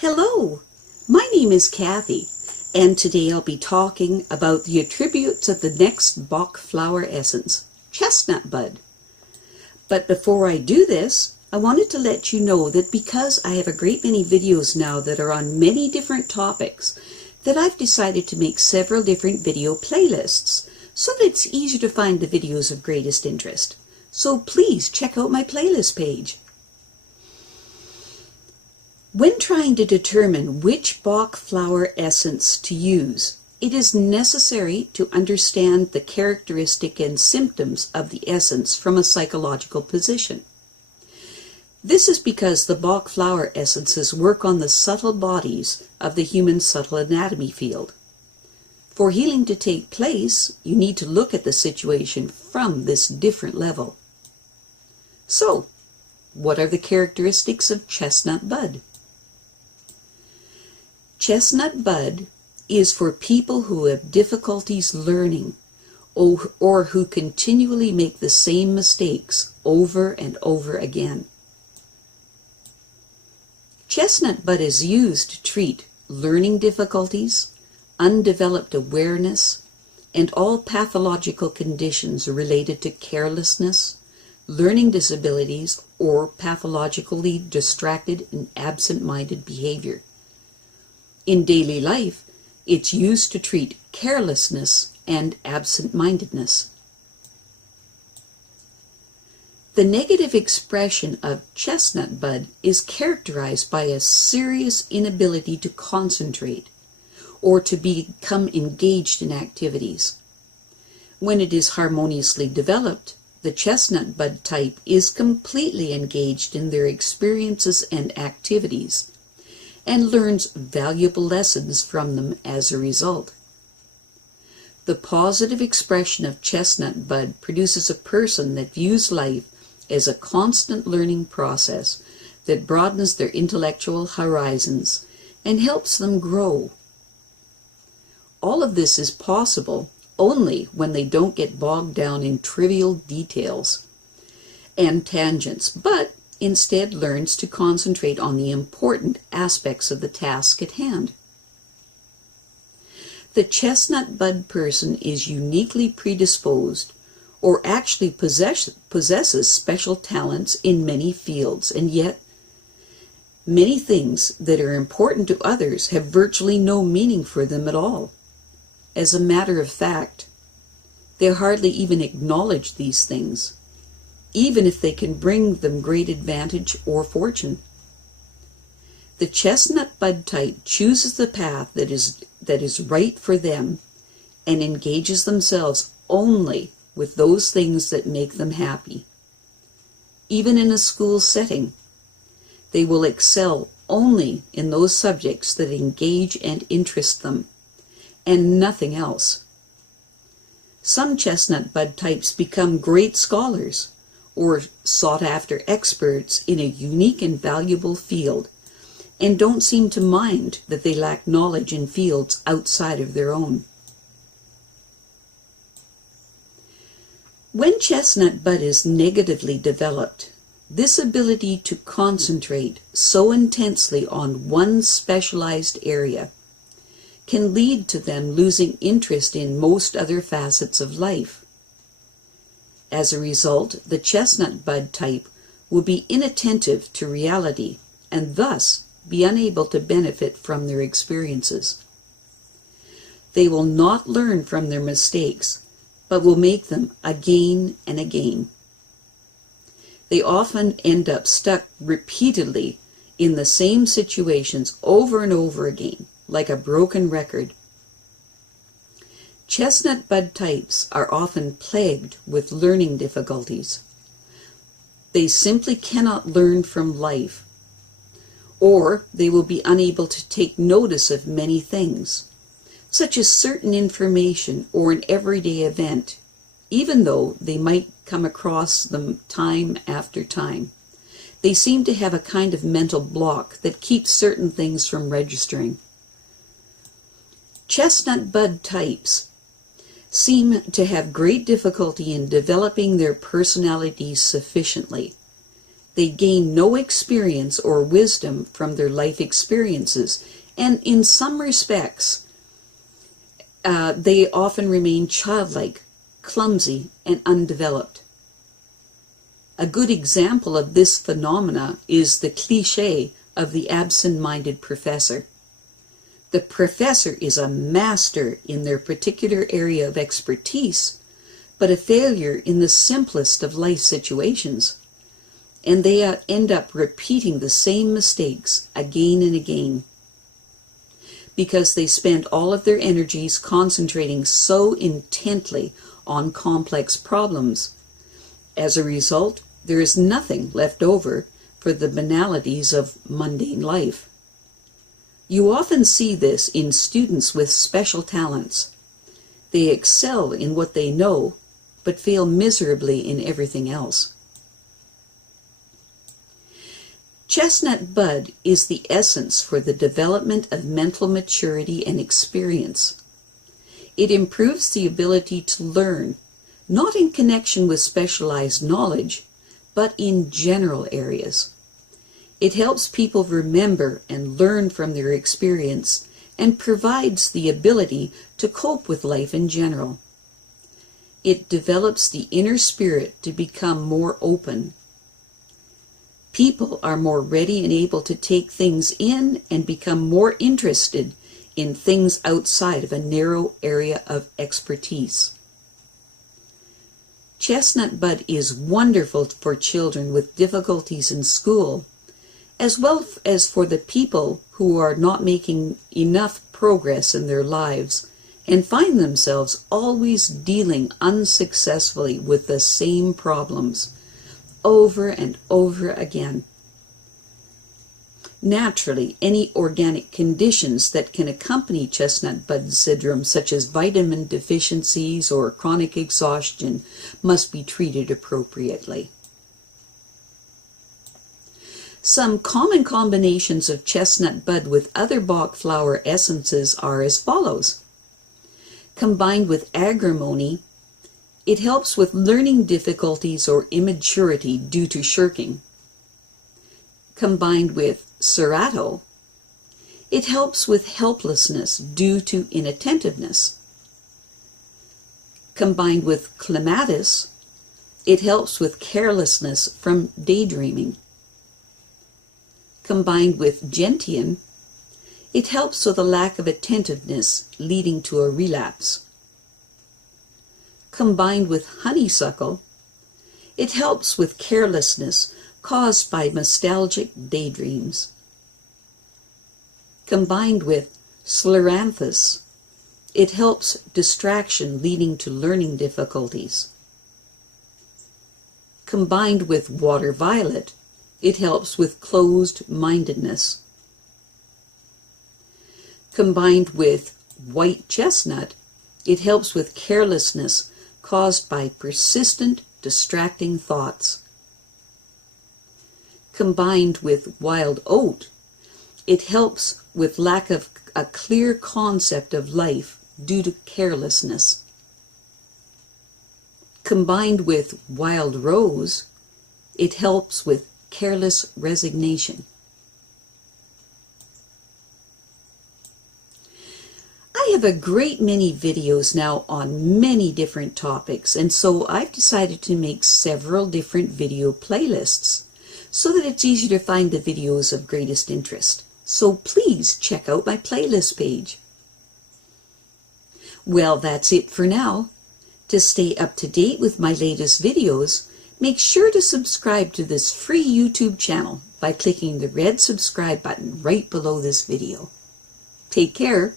Hello, my name is Kathy, and today I'll be talking about the attributes of the next Bach Flower Essence, Chestnut Bud. But before I do this, I wanted to let you know that because I have a great many videos now that are on many different topics, that I've decided to make several different video playlists so that it's easier to find the videos of greatest interest. So please check out my playlist page. When trying to determine which Bach Flower Essence to use, it is necessary to understand the characteristic and symptoms of the essence from a psychological position. This is because the Bach Flower Essences work on the subtle bodies of the human subtle anatomy field. For healing to take place, you need to look at the situation from this different level. So, what are the characteristics of Chestnut Bud? Chestnut Bud is for people who have difficulties learning or who continually make the same mistakes over and over again. Chestnut Bud is used to treat learning difficulties, undeveloped awareness, and all pathological conditions related to carelessness, learning disabilities, or pathologically distracted and absent-minded behavior. In daily life, it's used to treat carelessness and absent-mindedness. The negative expression of chestnut bud is characterized by a serious inability to concentrate or to become engaged in activities. When it is harmoniously developed, the chestnut bud type is completely engaged in their experiences and activities, and learns valuable lessons from them as a result. The positive expression of chestnut bud produces a person that views life as a constant learning process that broadens their intellectual horizons and helps them grow. All of this is possible only when they don't get bogged down in trivial details and tangents, but instead learns to concentrate on the important aspects of the task at hand. The chestnut bud person is uniquely predisposed or actually possesses special talents in many fields, and yet many things that are important to others have virtually no meaning for them at all. As a matter of fact, they hardly even acknowledge these things, even if they can bring them great advantage or fortune. The chestnut bud type chooses the path that is right for them and engages themselves only with those things that make them happy. Even in a school setting, they will excel only in those subjects that engage and interest them, and nothing else. Some chestnut bud types become great scholars or sought-after experts in a unique and valuable field, and don't seem to mind that they lack knowledge in fields outside of their own. When chestnut bud is negatively developed, this ability to concentrate so intensely on one specialized area can lead to them losing interest in most other facets of life. As a result, the chestnut bud type will be inattentive to reality and thus be unable to benefit from their experiences. They will not learn from their mistakes, but will make them again and again. They often end up stuck repeatedly in the same situations over and over again, like a broken record. Chestnut bud types are often plagued with learning difficulties. They simply cannot learn from life, or they will be unable to take notice of many things, such as certain information or an everyday event, even though they might come across them time after time. They seem to have a kind of mental block that keeps certain things from registering. Chestnut bud types seem to have great difficulty in developing their personalities sufficiently, They gain no experience or wisdom from their life experiences, and in some respects, they often remain childlike, clumsy, and undeveloped. A good example of this phenomena is the cliché of the absent-minded professor. The professor is a master in their particular area of expertise, but a failure in the simplest of life situations. And they end up repeating the same mistakes again and again, because they spend all of their energies concentrating so intently on complex problems. As a result, there is nothing left over for the banalities of mundane life. You often see this in students with special talents. They excel in what they know, but fail miserably in everything else. Chestnut bud is the essence for the development of mental maturity and experience. It improves the ability to learn, not in connection with specialized knowledge, but in general areas. It helps people remember and learn from their experience and provides the ability to cope with life in general. It develops the inner spirit to become more open. People are more ready and able to take things in and become more interested in things outside of a narrow area of expertise. Chestnut bud is wonderful for children with difficulties in school, as well as for the people who are not making enough progress in their lives and find themselves always dealing unsuccessfully with the same problems over and over again. Naturally, any organic conditions that can accompany chestnut bud syndrome, such as vitamin deficiencies or chronic exhaustion, must be treated appropriately. Some common combinations of chestnut bud with other Bach flower essences are as follows. Combined with agrimony, it helps with learning difficulties or immaturity due to shirking. Combined with serrato, it helps with helplessness due to inattentiveness. Combined with clematis, it helps with carelessness from daydreaming. Combined with gentian, it helps with a lack of attentiveness leading to a relapse. Combined with honeysuckle, it helps with carelessness caused by nostalgic daydreams. Combined with scleranthus, it helps distraction leading to learning difficulties. Combined with water violet, it helps with closed-mindedness. Combined with white chestnut, it helps with carelessness caused by persistent, distracting thoughts. Combined with wild oat, it helps with lack of a clear concept of life due to carelessness. Combined with wild rose, it helps with careless resignation. I have a great many videos now on many different topics, and so I've decided to make several different video playlists so that it's easier to find the videos of greatest interest. So please check out my playlist page. Well, that's it for now. To stay up to date with my latest videos, make sure to subscribe to this free YouTube channel by clicking the red subscribe button right below this video. Take care.